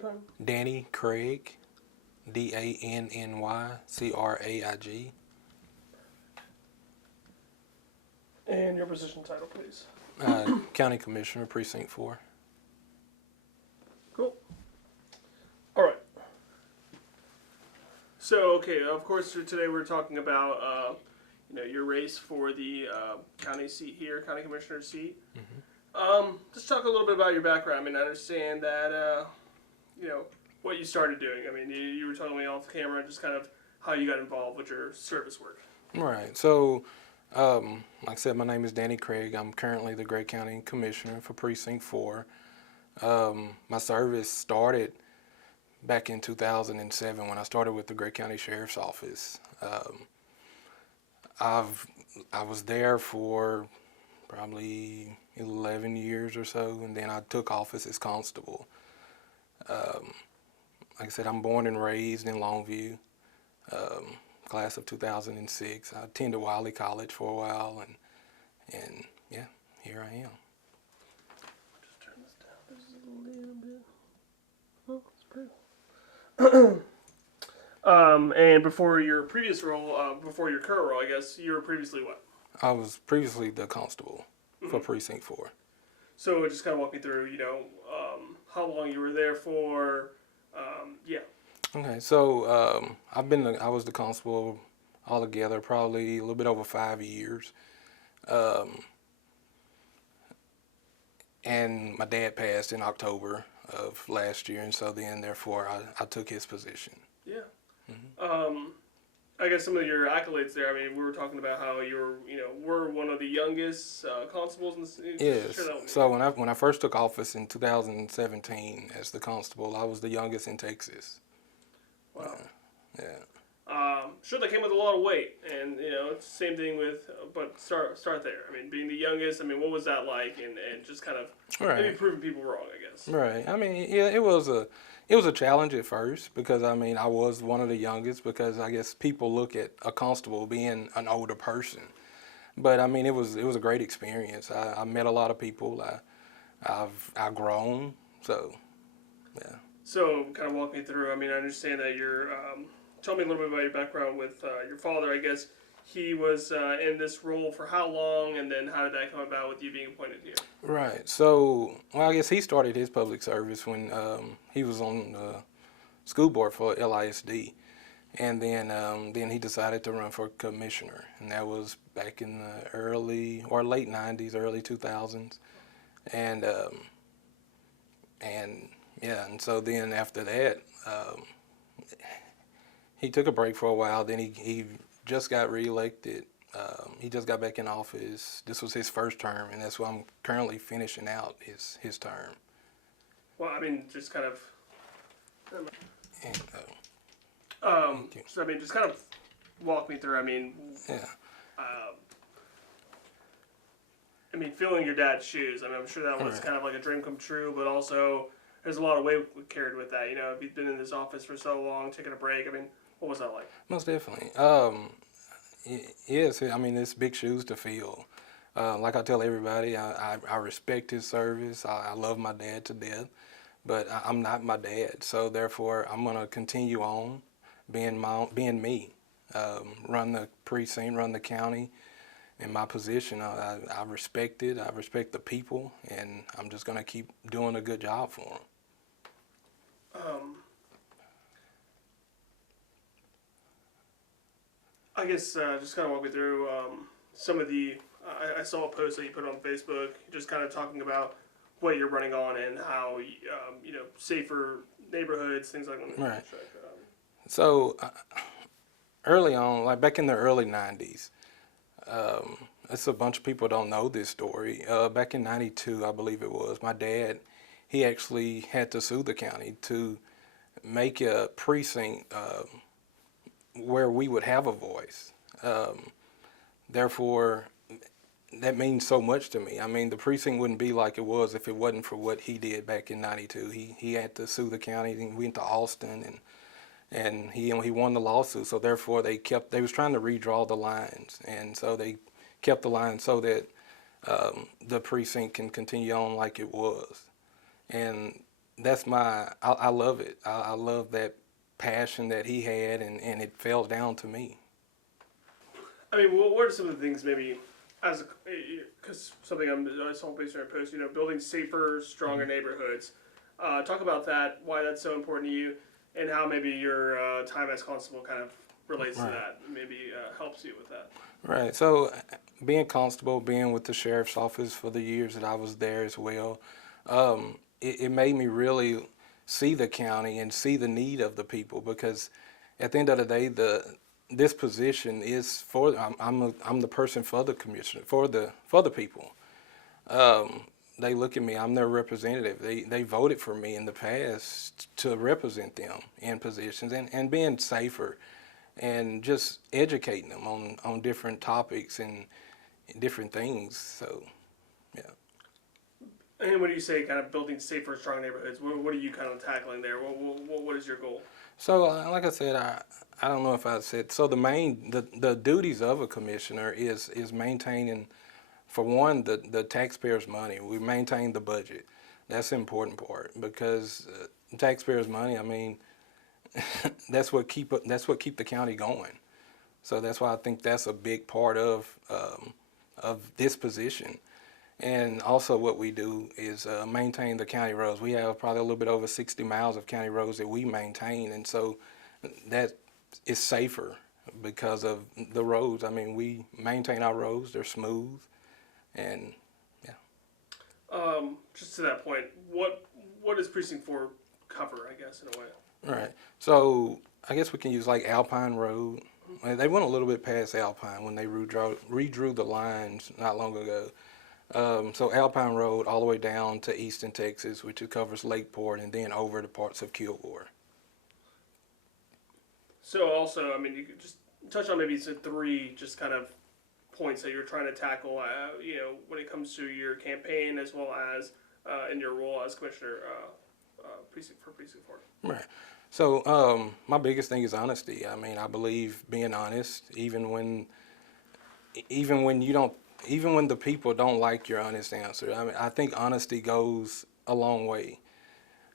Time. Danny Craig, DANNYCRAIG. And your position title, please. County Commissioner, Precinct 4. Cool. All right. So, okay, of course, today we're talking about, your race for the county seat here, county commissioner seat. Just talk a little bit about your background. I mean, I understand that, what you started doing. I mean, you were telling me off camera just kind of how you got involved with your service work. Right. So, like I said, my name is Danny Craig. I'm currently the Gray County Commissioner for Precinct 4. My service started back in 2007 when I started with the Gray County Sheriff's Office. I was there for probably 11 years or so, and then I took office as constable. Like I said, I'm born and raised in Longview, class of 2006. I attended Wiley College for a while, and yeah, here I am. Just turn this down just a little bit. Oh, it's pretty. And before your previous role, before your current role, I guess, you were previously what? I was previously the constable for Precinct 4. So just kind of walk me through, how long you were there for, yeah. Okay, so I was the constable altogether probably a little bit over 5 years. And my dad passed in October of last year, and so then therefore I took his position. Yeah. I guess some of your accolades there. I mean, we were talking about how were one of the youngest constables in the Yes. So when I first took office in 2017 as the constable, I was the youngest in Texas. Wow. Yeah. Sure, that came with a lot of weight, and it's the same thing with. But start there. I mean, being the youngest. I mean, what was that like, and just kind of maybe proving people wrong, I guess. Right. I mean, yeah, it was a challenge at first because I mean I was one of the youngest because I guess people look at a constable being an older person, but I mean it was a great experience. I met a lot of people. I've grown. So, yeah. So, kind of walk me through. I mean, I understand that you're. Tell me a little bit about your background with your father. I guess he was in this role for how long, and then how did that come about with you being appointed here? Right. So, well, I guess he started his public service when he was on the school board for LISD, and then he decided to run for commissioner, and that was back in the early or late '90s, early 2000s, and yeah, and so then after that, he took a break for a while. Then he just got reelected. He just got back in office. This was his first term, and that's why I'm currently finishing out his term. Well, I mean, just kind of. And, So I mean, just kind of walk me through. I mean, yeah. I mean, filling your dad's shoes. I mean, I'm sure that was kind of like a dream come true, but also there's a lot of weight carried with that. If you've been in this office for so long, taking a break. I mean, what was that like? Most definitely. Yes, I mean, it's big shoes to fill. Like I tell everybody, I respect his service. I love my dad to death, but I'm not my dad. So therefore, I'm going to continue on being me. Run the precinct, run the county. In my position, I respect it. I respect the people, and I'm just going to keep doing a good job for them. I guess just kind of walk me through some of the. I saw a post that you put on Facebook, just kind of talking about what you're running on and how safer neighborhoods, things like that. Right. So early on, like back in the early '90s, it's a bunch of people don't know this story. Back in '92, I believe it was, my dad, he actually had to sue the county to make a precinct where we would have a voice. Therefore, that means so much to me. I mean, the precinct wouldn't be like it was if it wasn't for what he did back in '92. He had to sue the county, and went to Austin, and he won the lawsuit. So therefore, they was trying to redraw the lines, and so they kept the line so that the precinct can continue on like it was. And I love it. I love that passion that he had, and it fell down to me. I mean, what are some of the things maybe as a because something I saw on Facebook post, building safer, stronger neighborhoods. Talk about that, why that's so important to you, and how maybe your time as constable kind of relates to Right. that. Maybe helps you with that. Right. So, being constable, being with the sheriff's office for the years that I was there as well, it made me really see the county and see the need of the people, because at the end of the day, this position is for I'm the person for the commissioner, for the people. Um, they look at me. I'm their representative. They voted for me in the past to represent them in positions, and being safer and just educating them on different topics and different things. So, yeah. And when you say kind of building safer, strong neighborhoods, what are you kind of tackling there? What is your goal? So, like I said, I don't know if I said so. The duties of a commissioner is maintaining, for one, the taxpayers' money. We maintain the budget. That's the important part, because taxpayers' money. I mean, that's what keep the county going. So that's why I think that's a big part of this position. And also, what we do is maintain the county roads. We have probably a little bit over 60 miles of county roads that we maintain, and so that is safer because of the roads. I mean, we maintain our roads; they're smooth, and yeah. Just to that point, what does Precinct 4 cover? I guess in a way. All right. So I guess we can use like Alpine Road. They went a little bit past Alpine when they redrew the lines not long ago. So Alpine Road all the way down to Easton, Texas, which it covers Lakeport, and then over to parts of Kilgore. So also, I mean, you could just touch on maybe some three just kind of points that you're trying to tackle. When it comes to your campaign as well as in your role as commissioner, precinct 4. Right. So my biggest thing is honesty. I mean, I believe being honest, even when you don't, even when the people don't like your honest answer. I mean, I think honesty goes a long way.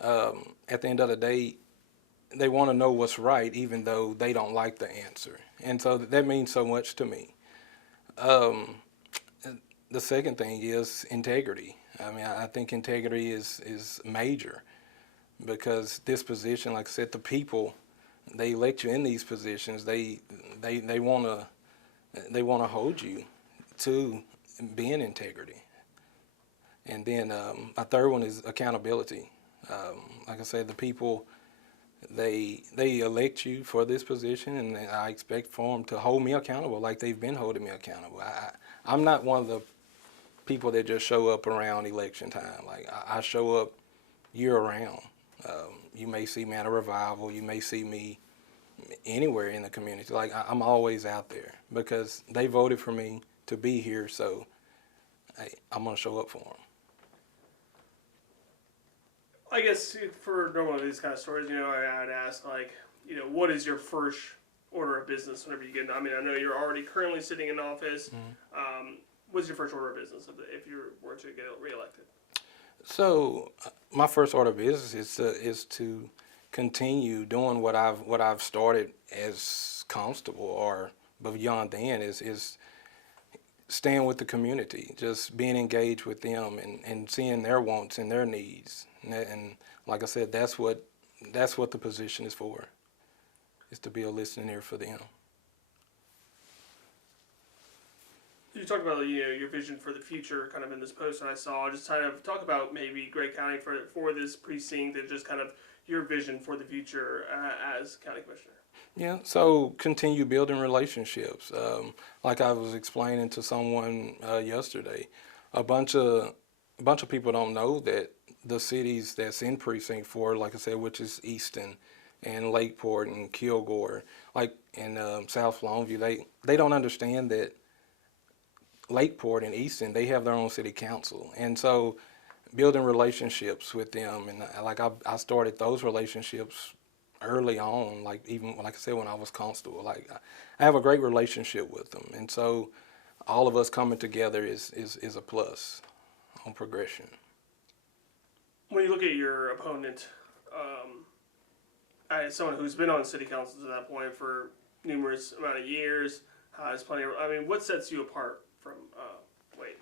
At the end of the day, they want to know what's right, even though they don't like the answer, and so that means so much to me. Um, the second thing is integrity. I mean, I think integrity is major, because this position, like I said, the people, they elect you in these positions. They want to hold you to being integrity. And then my third one is accountability. Like I said, the people, they elect you for this position, and I expect for them to hold me accountable like they've been holding me accountable. I'm not one of the people that just show up around election time. Like I show up year round. You may see me at a revival. You may see me anywhere in the community. Like I'm always out there because they voted for me to be here. So hey, I'm gonna show up for them. I guess for normally these kind of stories, I'd ask what is your first order of business whenever you get in? I mean, I know you're already currently sitting in office. Mm-hmm. What's your first order of business if you were to get reelected? So my first order of business is to continue doing what I've started as constable, or beyond then is staying with the community, just being engaged with them and seeing their wants and their needs. And like I said, that's what the position is for, is to be a listening ear for them. You talked about your vision for the future, kind of in this post that I saw. Just kind of talk about maybe Gregg County for this precinct, and just kind of your vision for the future as county commissioner. Yeah, so continue building relationships. Like I was explaining to someone yesterday, a bunch of people don't know that the cities that's in Precinct 4, like I said, which is Easton and Lakeport and Kilgore, like in South Longview, they don't understand that Lakeport and Easton, they have their own city council. And so building relationships with them, and like I started those relationships early on, like even like I said, when I was constable. Like I have a great relationship with them, and so all of us coming together is a plus on progression. when you look at your opponent, as someone who's been on city council to that point for numerous amount of years, has plenty of, I mean, what sets you apart from Wade?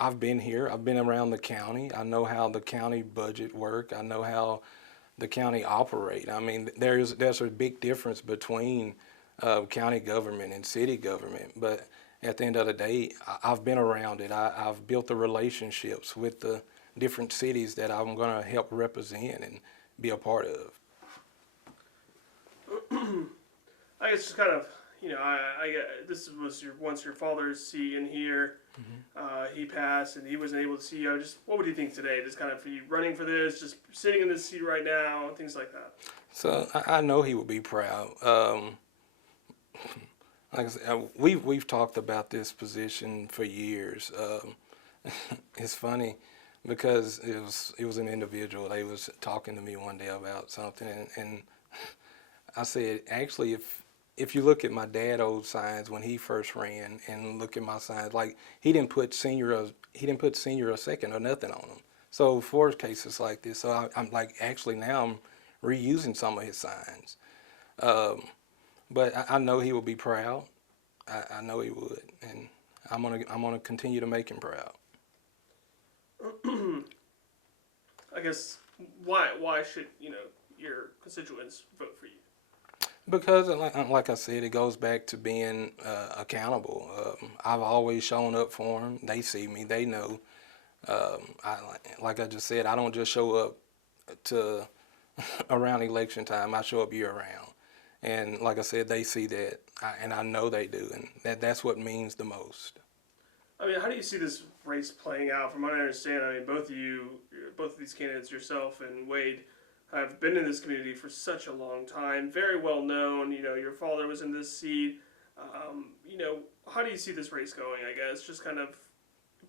I've been here. I've been around the county. I know how the county budget work. I know how the county operate. I mean, there's a big difference between county government and city government. But at the end of the day, I've been around it. I've built the relationships with the different cities that I'm going to help represent and be a part of. I guess just kind of, you know, this was once your father's seat in here. He passed and he wasn't able to see you. Just what would you think today? Just kind of for you running for this, just sitting in this seat right now, things like that. So I know he would be proud. Like I said, we've talked about this position for years. It's funny because it was an individual. They was talking to me one day about something, and I said, actually, if you look at my dad old signs when he first ran, and look at my signs, like he didn't put senior or second or nothing on them. So for cases like this, so I'm like actually now I'm reusing some of his signs. But I know he will be proud. I know he would, and I'm gonna continue to make him proud. I guess why should your constituents vote for you? Because, like I said, it goes back to being accountable. I've always shown up for them. They see me. They know. Like I just said, I don't just show up to around election time. I show up year round. And like I said, they see that, and I know they do, and that's what means the most. I mean, how do you see this race playing out? From what I understand, I mean, both of these candidates, yourself and Wade, have been in this community for such a long time, very well known. You know, your father was in this seat. How do you see this race going? I guess just kind of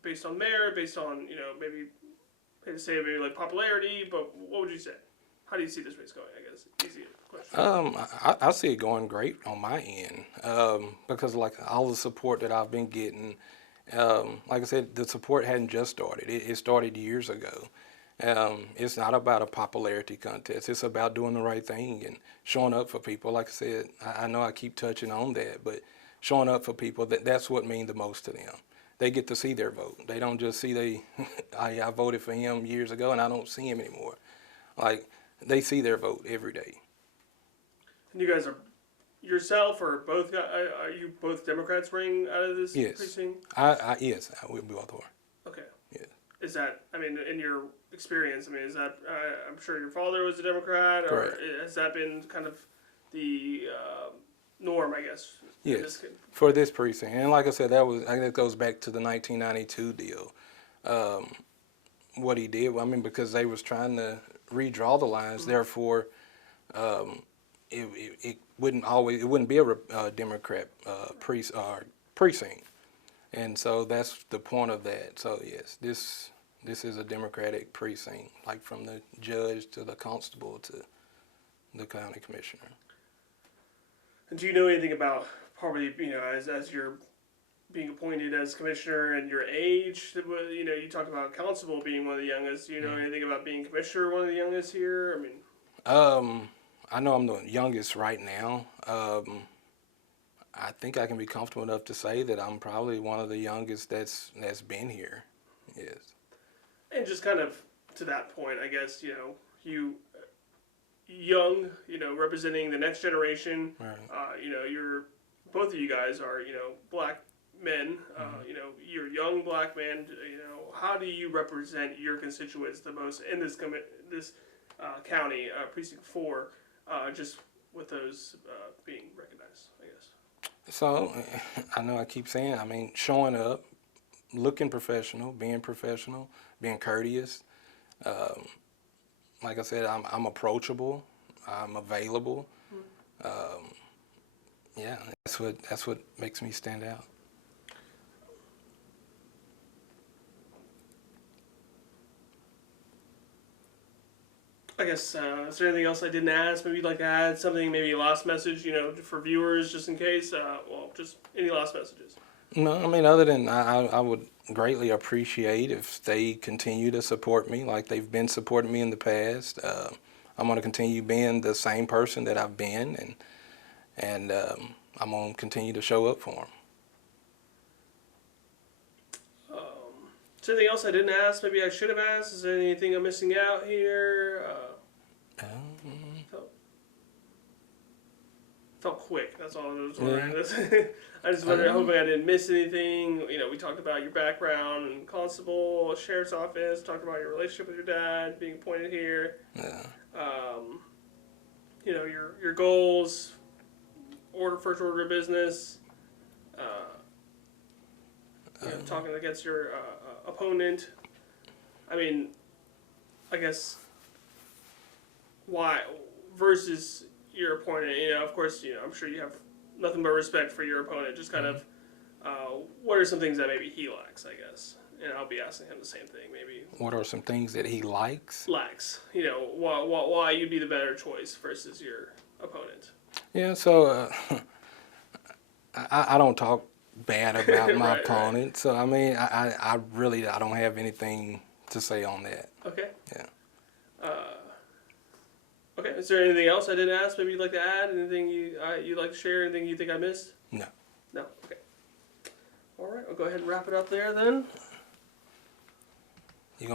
based on merit, based on maybe like popularity. But what would you say? How do you see this race going? I guess easy question. I see it going great on my end because like all the support that I've been getting. Like I said, the support hadn't just started. It started years ago. It's not about a popularity contest. It's about doing the right thing and showing up for people. Like I said, I know I keep touching on that, but showing up for people, that's what means the most to them. They get to see their vote. They don't just see I voted for him years ago and I don't see him anymore. Like, they see their vote every day. And you guys are, yourself or both, are you both Democrats running out of this precinct? Yes, we both are. Okay. Yes. Is that, I mean, in your experience, I mean, is that, I'm sure your father was a Democrat, or Correct. has that been kind of the norm, I guess? Yes, for this precinct. And like I said, I think that goes back to the 1992 deal. What he did, I mean, because they was trying to redraw the lines, therefore, it wouldn't be a Democrat precinct. And so that's the point of that. So yes, this is a Democratic precinct, like from the judge to the constable to the county commissioner. And do you know anything about probably, as you're being appointed as commissioner and your age? You talked about constable being one of the youngest. Do you know anything about being commissioner, one of the youngest here? I mean, I know I'm the youngest right now. I think I can be comfortable enough to say that I'm probably one of the youngest that's been here. Yes. And just kind of to that point, I guess, you young, representing the next generation. Right. Both of you guys are, black men. You're young black men. How do you represent your constituents the most in this county, precinct 4, just with those being recognized, I guess? So, I know I keep saying, I mean, showing up, looking professional, being courteous. Like I said, I'm approachable, I'm available. Yeah, that's what makes me stand out. I guess, is there anything else I didn't ask? Maybe you'd like to add something, maybe a last message, for viewers, just in case? Just any last messages? No, I mean, other than I would greatly appreciate if they continue to support me like they've been supporting me in the past. I'm going to continue being the same person that I've been, and I'm going to continue to show up for them. Is there anything else I didn't ask? Maybe I should have asked. Is there anything I'm missing out here? Felt, felt quick. That's all I was wondering. I just wondered. Hoping I didn't miss anything. You know, we talked about your background in constable, sheriff's office. Talked about your relationship with your dad, being appointed here. Yeah. You know, your goals, first order of business. You know, talking against your opponent. I mean, I guess why versus your opponent. You know, of course, you know, I'm sure you have nothing but respect for your opponent. Just kind of, what are some things that maybe he lacks? I guess, and I'll be asking him the same thing. Maybe What are some things that he likes? Lacks. You know, why you'd be the better choice versus your opponent. Yeah. So I don't talk bad about my Right. opponent. So I mean, I really I don't have anything to say on that. Okay. Yeah. Okay. Is there anything else I didn't ask? Maybe you'd like to add? Anything you'd like to share? Anything you think I missed? No. No. Okay. All right. I'll go ahead and wrap it up there then.